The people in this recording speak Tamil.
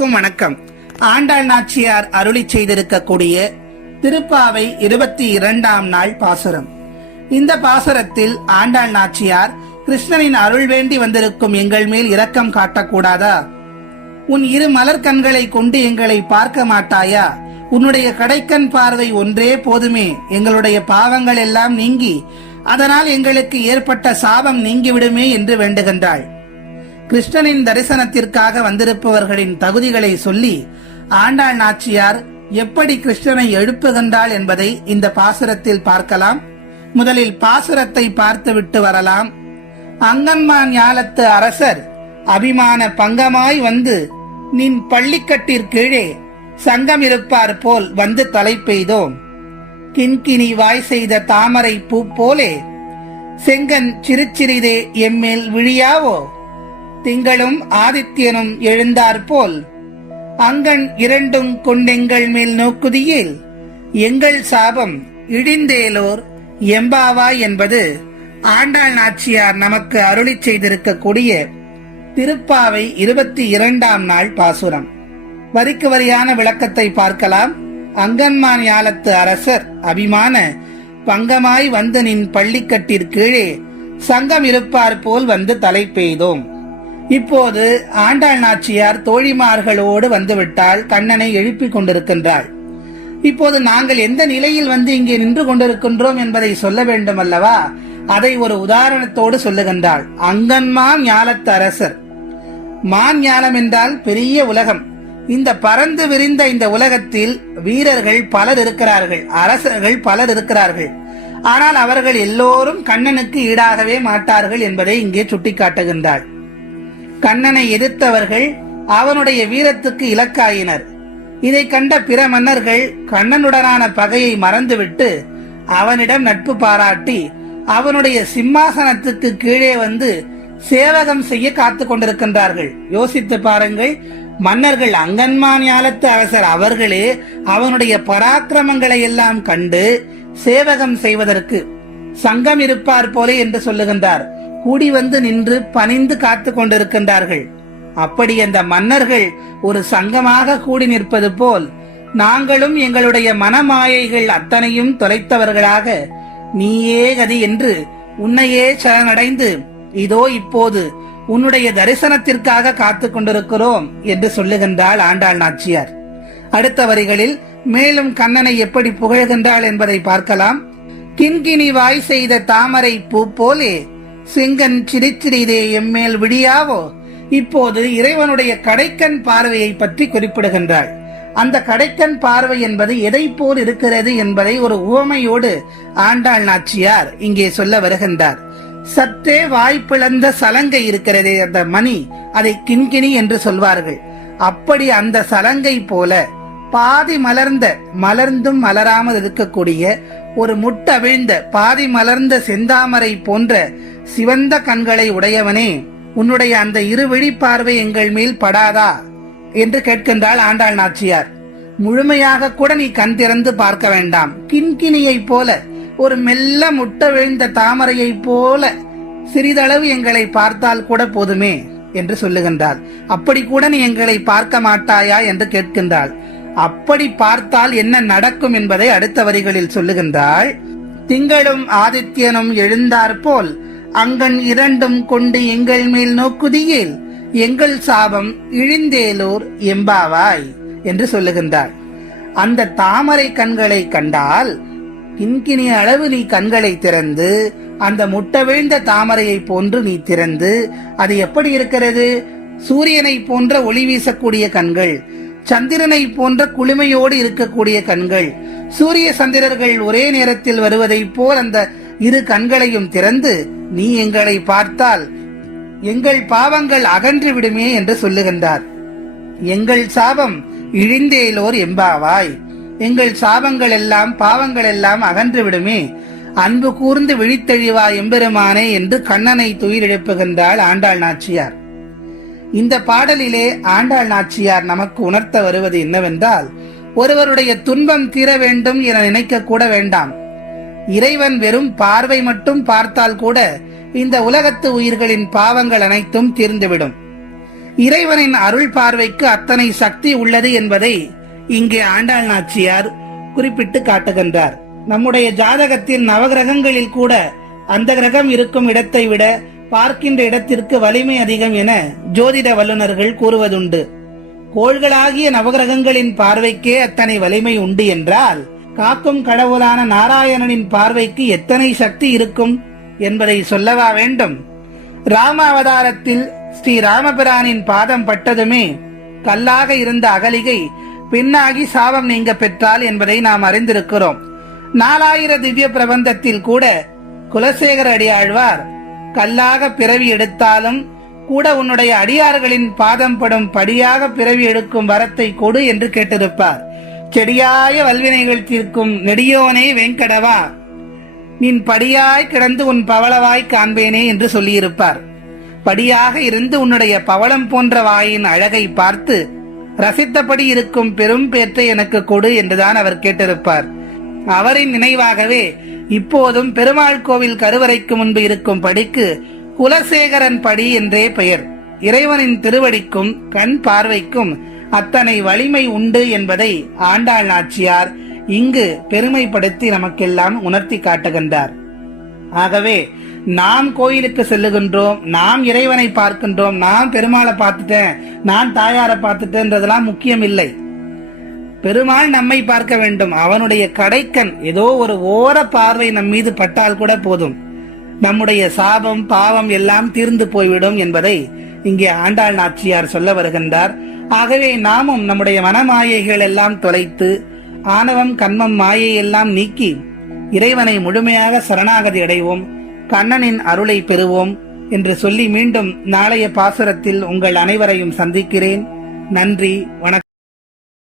அனைவருக்கும் வணக்கம். ஆண்டாள் நாச்சியார் அருளி செய்திருக்கக்கூடிய திருப்பாவை 22ஆம் நாள் பாசுரம். இந்த பாசுரத்தில் ஆண்டாள் நாச்சியார் கிருஷ்ணனின் அருள் வேண்டி வந்திருக்கும் எங்கள் மேல் இரக்கம் காட்டக்கூடாதா? உன் இரு மலர் கண்களை கொண்டு எங்களை பார்க்க மாட்டாயா? உன்னுடைய கடைக்கண் பார்வை ஒன்றே போதுமே, எங்களுடைய பாவங்கள் எல்லாம் நீங்கி அதனால் எங்களுக்கு ஏற்பட்ட சாபம் நீங்கிவிடுமே என்று வேண்டுகின்றாள். கிருஷ்ணனின் தரிசனத்திற்காக வந்திருப்பவர்களின் தகுதிகளை சொல்லி ஆண்டாள் நாச்சியார் எப்படி கிருஷ்ணனை எழுப்புகின்றாள் என்பதை இந்த பாசுரத்தில் பார்க்கலாம். முதலில் பாசுரத்தை பார்த்துவிட்டு வரலாம். அங்கன்மான் ஞாலத்து அரசர் அபிமான பங்கமாய் வந்து நின் பள்ளிக்கட்டிற்கீழே சங்கம் இருப்பார் போல் வந்து தலை பெய்தோம். கிண்கிணி வாய் செய்த தாமரை பூ போலே செங்கன் சிறுச்சிறிதே எம்மேல் விழியாவோ? திங்களும் ஆதித்யனும் எழுந்தார் போல் அங்கண் இரண்டும் கொண்டெங்கள் மேல் நோக்குதியில் எங்கள் சாபம் இழிந்தேலோர் எம்பாவா என்பது ஆண்டாள் நாச்சியார் நமக்கு அருளி செய்திருக்கக்கூடிய திருப்பாவை 22ஆம் நாள் பாசுரம். வரிக்கு வரியான விளக்கத்தை பார்க்கலாம். அங்கன்மான் ஞாலத்து அரசர் அபிமான பங்கமாய் வந்து நின் பள்ளிக்கட்டிற்கீழே சங்கம் இருப்பார் போல் வந்து தலை பெய்தோம். இப்போது ஆண்டாள் நாச்சியார் தோழிமார்களோடு வந்துவிட்டால் கண்ணனை எழுப்பிக் கொண்டிருக்கின்றாள். இப்போது நாங்கள் எந்த நிலையில் வந்து இங்கே நின்று கொண்டிருக்கின்றோம் என்பதை சொல்ல வேண்டும் அல்லவா? அதை ஒரு உதாரணத்தோடு சொல்லுகின்றாள். அங்கன்மான் ஞாலத்து அரசர். மான் ஞாலம் என்றால் பெரிய உலகம். இந்த பறந்து விரிந்த இந்த உலகத்தில் வீரர்கள் பலர் இருக்கிறார்கள், அரசர்கள் பலர் இருக்கிறார்கள். ஆனால் அவர்கள் எல்லோரும் கண்ணனுக்கு ஈடாகவே மாட்டார்கள் என்பதை இங்கே சுட்டிக்காட்டுகின்றாள். கண்ணனை எதிர்த்தவர்கள் அவனுடைய வீரத்துக்கு இலக்காயினர். இதை கண்ட பிற மன்னர்கள் கண்ணனுடனான பகையை மறந்துவிட்டு அவனிடம் நட்பு பாராட்டி அவனுடைய சிம்மாசனத்துக்கு கீழே வந்து சேவகம் செய்ய காத்து கொண்டிருக்கின்றார்கள். யோசித்து பாருங்கள். மன்னர்கள் அங்கன்மான் ஞாலத்து அரசர் அவர்களே அவனுடைய பராக்கிரமங்களை எல்லாம் கண்டு சேவகம் செய்வதற்கு சங்கம் இருப்பார் போலே என்று சொல்லுகின்றார். கூடி வந்து நின்று பணிந்து காத்து கொண்டிருக்கின்றார்கள். அப்படி அந்த மன்னர்கள் ஒரு சங்கமாக கூடி நிற்பது போல் நாங்களும் எங்களுடைய மனமாயைகள் அத்தனையும் தொலைத்தவர்களாக நீயே கதி என்று உன்னையே சரணடைந்து இதோ இப்போது உன்னுடைய தரிசனத்திற்காக காத்து கொண்டிருக்கிறோம் என்று சொல்லுகின்றாள் ஆண்டாள் நாச்சியார். அடுத்த வரிகளில் மேலும் கண்ணனை எப்படி புகழ்கின்றாள் என்பதை பார்க்கலாம். கிண்கிணி வாய் செய்த தாமரை பூ போலே செங்கன் சிரிச்சிறிதே எம்மேல் விழியாவோ? இப்போது இறைவனுடைய கடைக்கண் பார்வையை பற்றி குறிப்பிடுகின்றாள். அந்த கடைக்கண் பார்வை என்பது எதை போல் இருக்கிறது என்பதை ஒரு உவமையோடு ஆண்டாள் நாச்சியார் இங்கே சொல்ல வருகின்றார். சற்றே வாய்ப்பிழந்த சலங்கை இருக்கிறதே அந்த மணி, அதை கிண்கிணி என்று சொல்வார்கள். அப்படி அந்த சலங்கை போல பாதி மலர்ந்த மலர்ந்தும் மலராமல் இருக்கக்கூடிய ஒரு முட்டவிழ்ந்த பாதி மலர்ந்த செந்தாமரை போன்ற சிவந்த கண்களை உடையவனே, உன்னுடைய அந்த இருவிழி பார்வை எங்கள் மேல் படாதா என்று கேட்கின்றாள் ஆண்டாள் நாச்சியார். முழுமையாக கூட நீ கண் திறந்து பார்க்க வேண்டாம். கிண்கிணியை போல ஒரு மெல்ல முட்ட விழுந்த தாமரையை போல சிறிதளவு எங்களை பார்த்தால் கூட போதுமே என்று சொல்லுகின்றாள். அப்படி கூட நீ எங்களை பார்க்க மாட்டாயா என்று கேட்கின்றாள். அப்படி பார்த்தால் என்ன நடக்கும் என்பதை அடுத்த வரிகளில் சொல்லுகின்றாள். திங்களும் ஆதித்யனும் எழுந்தார் போல் அங்கண் இரண்டும் கொண்டு எங்கள் மேல் நோக்குதியில் எங்கள் சாபம் இழிந்தேலோர் எம்பாவாய் என்று சொல்லுகின்றாள். அந்த தாமரை கண்களை கண்டால் கிண்கிணி அளவு நீ கண்களை திறந்து அந்த முட்ட வீழ்ந்த தாமரையை போன்று நீ திறந்து, அது எப்படி இருக்கிறது? சூரியனை போன்ற ஒளி வீசக்கூடிய கண்கள், சந்திரனை போன்ற குளுமையோடு இருக்கக்கூடிய கண்கள், சூரிய சந்திரர்கள் ஒரே நேரத்தில் வருவதை போல் அந்த இரு கண்களையும் திறந்து நீ எங்களை பார்த்தால் எங்கள் பாவங்கள் அகன்று விடுமே என்று சொல்லுகின்றார். எங்கள் சாபம் இழிந்தேலோர் எம்பாவாய், எங்கள் சாபங்கள் எல்லாம் பாவங்கள் எல்லாம் அகன்று விடுமே, அன்பு கூர்ந்து விழித்தெழிவா எம்பெருமானே என்று கண்ணனை துயிலெழுப்புகின்றாள் ஆண்டாள் நாச்சியார். இந்த பாடலிலே ஆண்டாள் நாச்சியார் நமக்கு உணர்த்த வருவது என்னவென்றால், ஒருவருடைய துன்பம் தீர வேண்டும் என நினைக்க கூட வேண்டாம். இறைவன் வெறும் பார்வை மட்டும் பார்த்தால் கூட இந்த உலகத்து உயிர்களின் பாவங்கள் அனைத்தும் தீர்ந்துவிடும். இறைவனின் அருள் பார்வைக்கு அத்தனை சக்தி உள்ளது என்பதை இங்கே ஆண்டாள் நாச்சியார் குறிப்பிட்டு காட்டுகின்றார். நம்முடைய ஜாதகத்தில் நவகிரகங்களில் கூட அந்த கிரகம் இருக்கும் இடத்தை விட பார்க்கின்ற இடத்திற்கு வலிமை அதிகம் என ஜோதிட வல்லுநர்கள் கூறுவதுண்டு. கோள்களாகிய நவகிரகங்களின் பார்வைக்கே அத்தனை வலிமை உண்டு என்றால் காக்கும் கடவுளான நாராயணனின் பார்வைக்கு எத்தனை சக்தி இருக்கும் என்பதை சொல்லவா வேண்டும்? ராம அவதாரத்தில் ஸ்ரீ ராமபிரானின் பாதம் பட்டதுமே கல்லாக இருந்த அகலிகை பின்னாகி சாபம் நீங்க பெற்றாள் என்பதை நாம் அறிந்திருக்கிறோம். 4000 திவ்ய பிரபந்தத்தில் கூட குலசேகர அடியாழ்வார் கல்லாக பிறவி எடுத்தாலும் கூட உன்னுடைய அடியார்களின் பாதம் படும் படியாக பிறவி எடுக்கும் வரத்தை கொடு என்று கேட்டிருப்பார். செடியாய வல்வினைகள் தீர்க்கும் நெடியோனே வெங்கடவா, நின் படியாய் கிடந்து உன் பவளவாய் காண்பேனே என்று சொல்லியிருப்பார். படியாக இருந்து உன்னுடைய பவளம் போன்ற வாயின் அழகை பார்த்து ரசித்தபடி இருக்கும் பெரும் பேற்றை எனக்கு கொடு என்றுதான் அவர் கேட்டிருப்பார். அவரின் நினைவாகவே இப்போதும் பெருமாள் கோவில் கருவறைக்கு முன்பு இருக்கும் படிக்கு குலசேகரன் படி என்றே பெயர். இறைவனின் திருவடிக்கும் கண் பார்வைக்கும் அத்தனை வலிமை உண்டு என்பதை ஆண்டாள் நாச்சியார் இங்கு பெருமைப்படுத்தி நமக்கெல்லாம் உணர்த்தி காட்டுகின்றார். ஆகவே நாம் கோயிலுக்கு செல்லுகின்றோம், நாம் இறைவனை பார்க்கின்றோம், நான் பெருமாளை பார்த்துட்டேன், நான் தாயாரை பார்த்துட்டேன்றதெல்லாம் முக்கியம் இல்லை. பெருமாள் நம்மை பார்க்க வேண்டும். அவனுடைய கடைக்கண் ஏதோ ஒரு ஓர பார்வை நம் மீது பட்டால் கூட போதும், நம்முடைய சாபம் பாவம் எல்லாம் தீர்ந்து போய்விடும் என்பதை இங்கே ஆண்டாள் நாச்சியார் சொல்ல வருகின்றார். ஆகவே நாமும் நம்முடைய மனமாயைகள் எல்லாம் தொலைத்து ஆணவம் கண்மம் மாயை எல்லாம் நீக்கி இறைவனை முழுமையாக சரணாகதி அடைவோம், கண்ணனின் அருளை பெறுவோம் என்று சொல்லி மீண்டும் நாளைய பாசுரத்தில் உங்கள் அனைவரையும் சந்திக்கிறேன். நன்றி, வணக்கம்.